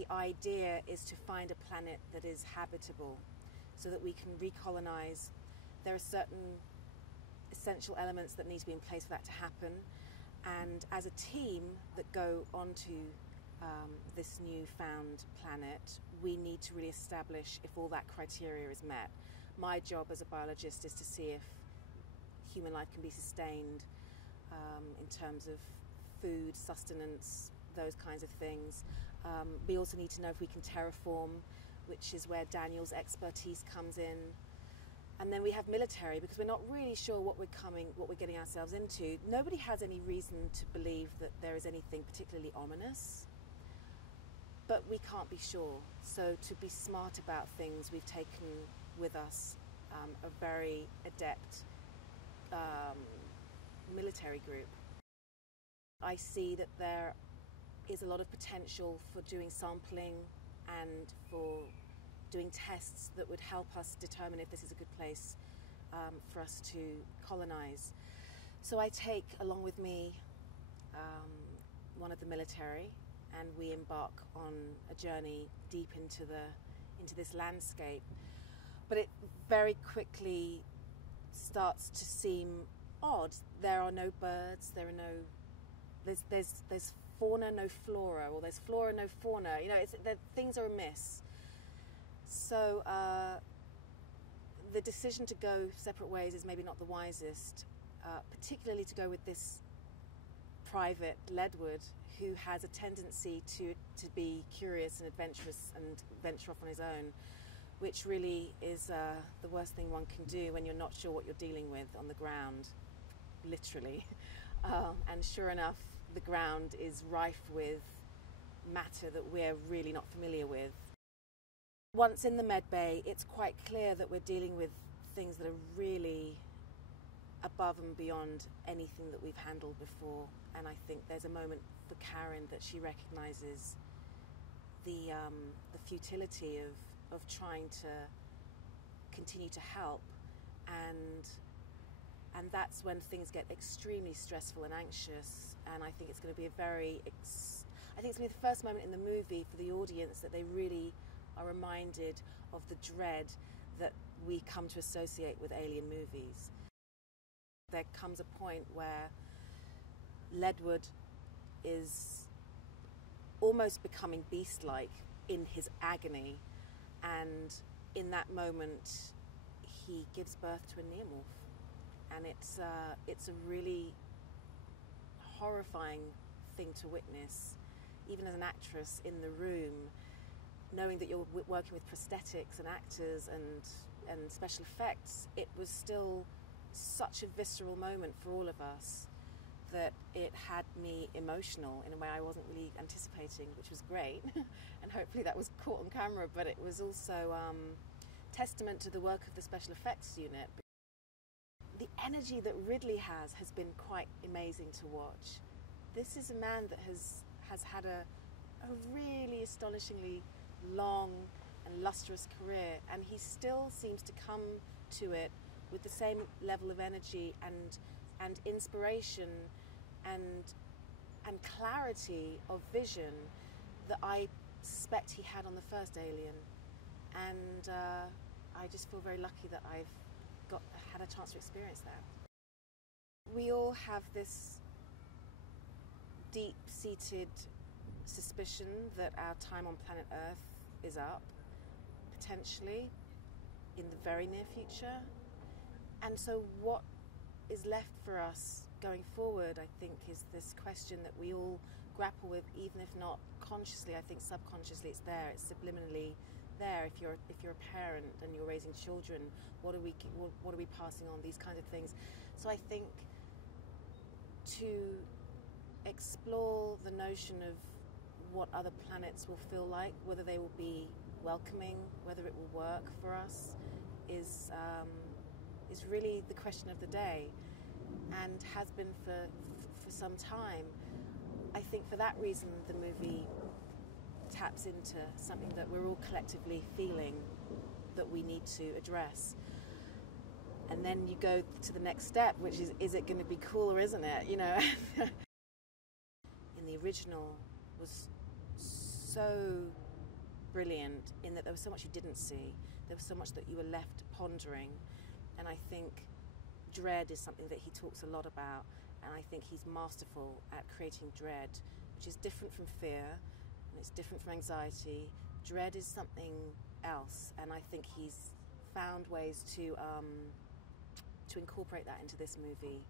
the idea is to find a planet that is habitable so that we can recolonize. There are certain essential elements that need to be in place for that to happen. And as a team that go onto this newfound planet, we need to really establish if all that criteria is met. My job as a biologist is to see if human life can be sustained in terms of food, sustenance, those kinds of things. We also need to know if we can terraform, which is where Daniel's expertise comes in. And then we have military, because we're not really sure what we're getting ourselves into. Nobody has any reason to believe that there is anything particularly ominous, but we can't be sure. So to be smart about things, we've taken with us a very adept military group. I see that there is a lot of potential for doing sampling and for doing tests that would help us determine if this is a good place for us to colonize. So I take along with me one of the military, and we embark on a journey deep into this landscape. But it very quickly starts to seem odd. There are no birds. There's fauna, no flora, or there's flora, no fauna. You know, things are amiss. So the decision to go separate ways is maybe not the wisest, particularly to go with this private Ledwood, who has a tendency to be curious and adventurous and venture off on his own, which really is the worst thing one can do when you're not sure what you're dealing with on the ground, literally. And sure enough, the ground is rife with matter that we're really not familiar with. Once in the med bay, it's quite clear that we're dealing with things that are really above and beyond anything that we've handled before. And I think there's a moment for Karen that she recognises the futility of trying to continue to help, and that's when things get extremely stressful and anxious. And I think it's going to be I think it's going to be the first moment in the movie for the audience that they really are reminded of the dread that we come to associate with alien movies. There comes a point where Ledwood is almost becoming beast-like in his agony, and in that moment he gives birth to a neomorph, and it's a really horrifying thing to witness, even as an actress in the room, knowing that you're working with prosthetics and actors and special effects. It was still such a visceral moment for all of us that it had me emotional in a way I wasn't really anticipating, which was great. And hopefully that was caught on camera, but it was also testament to the work of the special effects unit. The energy that Ridley has been quite amazing to watch. This is a man that has had a really astonishingly long and lustrous career, and he still seems to come to it with the same level of energy and inspiration and clarity of vision that I suspect he had on the first Alien. And I just feel very lucky that I've had a chance to experience that. We all have this deep-seated suspicion that our time on planet Earth is up, potentially, in the very near future. And so what is left for us going forward, I think, is this question that we all grapple with, even if not consciously. I think subconsciously it's there, it's subliminally there. If you're a parent and you're raising children, what are we passing on, these kinds of things. So I think to explore the notion of what other planets will feel like, whether they will be welcoming, whether it will work for us, is really the question of the day, and has been for some time. I think for that reason the movie taps into something that we're all collectively feeling that we need to address. And then you go to the next step, which is it going to be cool or isn't it? You know, in the original was so brilliant in that there was so much you didn't see. There was so much that you were left pondering. And I think dread is something that he talks a lot about, and I think he's masterful at creating dread, which is different from fear, and it's different from anxiety. Dread is something else, and I think he's found ways to incorporate that into this movie